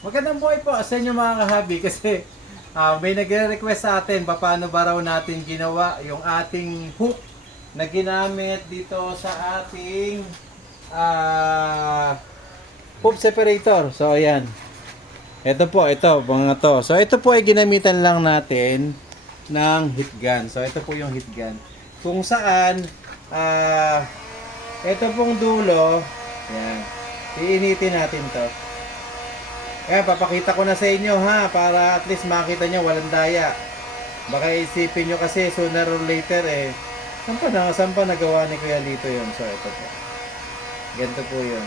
Magandang buhay po sa inyo mga kahabi kasi ah, may nagre-request sa atin paano ba raw natin ginawa yung ating hook na ginamit dito sa ating ah hook separator. So ayan. Ito po, ito, mga to. So ito po ay ginamitan lang natin ng heat gun. So ito po yung heat gun. Kung saan ah ito pong dulo, ayan. Iinitin natin to. Kaya papakita ko na sa inyo ha para at least makita nyo walang daya. Baka isipin nyo kasi sooner or later eh saan pa, na, saan pa nagawa ni Kuya Lito yun? So ito po. Ganito po yun.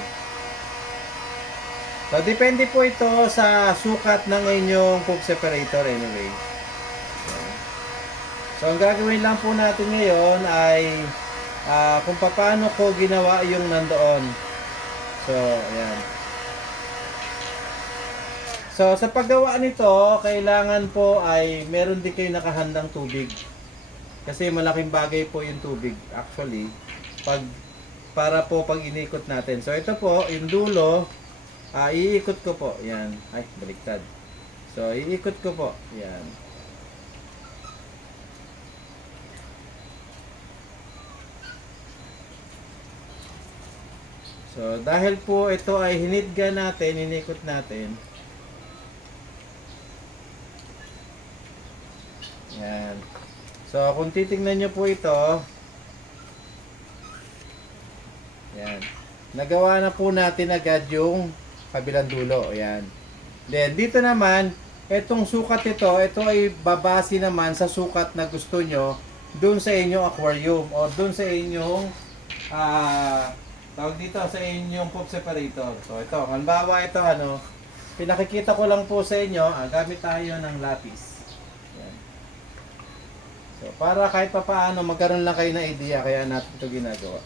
So depende po ito sa sukat ng inyong cook separator anyway. So ang gagawin lang po natin ngayon ay ah, kung paano ko ginawa yung nandoon. So ayan. So sa paggawa nito, kailangan po ay meron din kayo nakahandang tubig. Kasi malaking bagay po yung tubig actually pag para po pag inikot natin. So ito po, yung dulo, ah iikot ko po. Yan. Ay, baliktad. So iikot ko po. Yan. So dahil po ito ay hinidga natin, inikot natin. Yan. So, kung titingnan nyo po ito, yan. Nagawa na po natin agad yung kabilang dulo. Yan. Then, dito naman, itong sukat ito, ito ay babase naman sa sukat na gusto nyo doon sa inyong aquarium o doon sa inyong ah tawag dito sa inyong pop separator. So, ito, halimbawa ito, ano, pinakikita ko lang po sa inyo, ah, gamit tayo ng lapis. So, para kahit pa paano magkaroon lang kayo ng idea kaya natin ito ginagawa.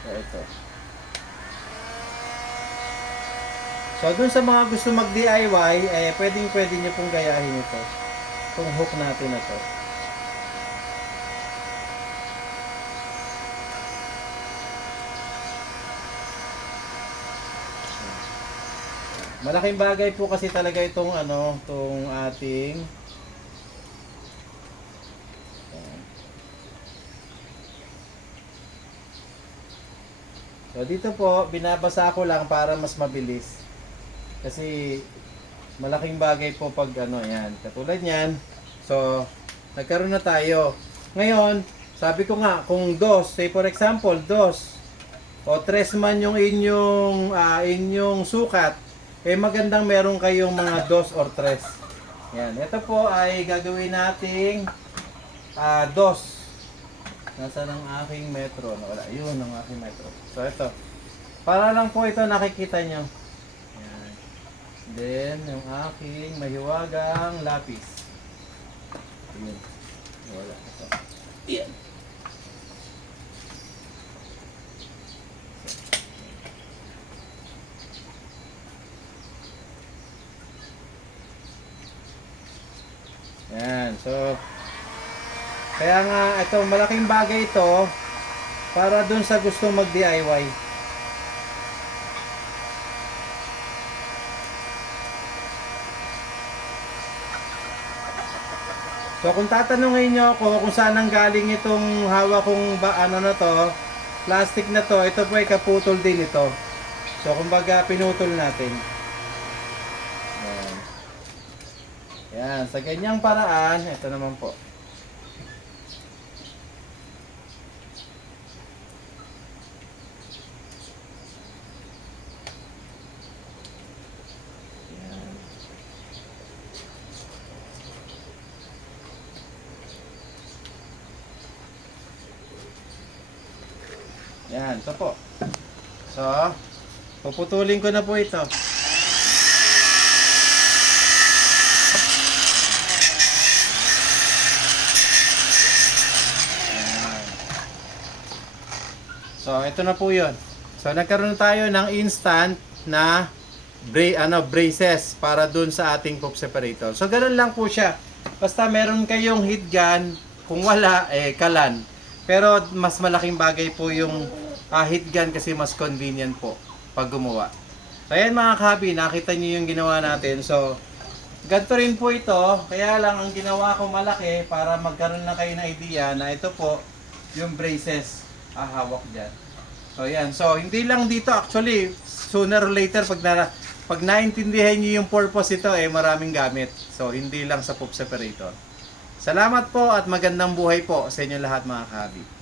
So, ito. So, dun sa mga gusto mag-DIY, eh, pwedeng pwede nyo pong gayahin ito. Itong hook natin na. Malaking bagay po kasi talaga itong ano, itong ating So dito po, binabasa ko lang para mas mabilis. Kasi malaking bagay po pag ano yan. Katulad yan. So, nagkaroon na tayo. Ngayon, sabi ko nga, kung dos, say for example, dos, o tres man yung inyong, ah, inyong sukat, eh magandang meron kayong mga dos or tres. Yan. Ito po ay gagawin nating ah, dos. Nasaan ang aking metro? Wala. Yun ang aking metro. So, ito. Para lang po ito nakikita nyo. Yan. Then, yung aking mahiwagang lapis. Yun. Wala. Ito. Yan. Yan. So, kaya nga, ito, malaking bagay ito para dun sa gustong mag-DIY. So, kung tatanungin nyo ako kung saan ang galing itong hawak kong ba, ano na to, plastic na to, ito po ay kaputol din ito. So, kumbaga, pinutol natin. Yan. Yan, sa ganyang paraan, ito naman po. Yan, ito po. So, puputulin ko na po ito. So, ito na po 'yon. So, nagkaroon tayo ng instant na bra ano, braces para dun sa ating pop separator. So, ganun lang po siya. Basta meron kayong heat gun, kung wala, eh, kalan. Pero, mas malaking bagay po yung ah, heat gun kasi mas convenient po pag gumawa. So, ayan mga kabi, nakita niyo yung ginawa natin. So, ganito rin po ito. Kaya lang ang ginawa ko malaki para magkaroon na kayo ng idea na ito po yung braces ahawak dyan. So, yan. So, hindi lang dito actually, sooner or later pag na, pag naintindihan niyo yung purpose ito, eh maraming gamit. So, hindi lang sa poop separator. Salamat po at magandang buhay po sa inyo lahat mga kabi.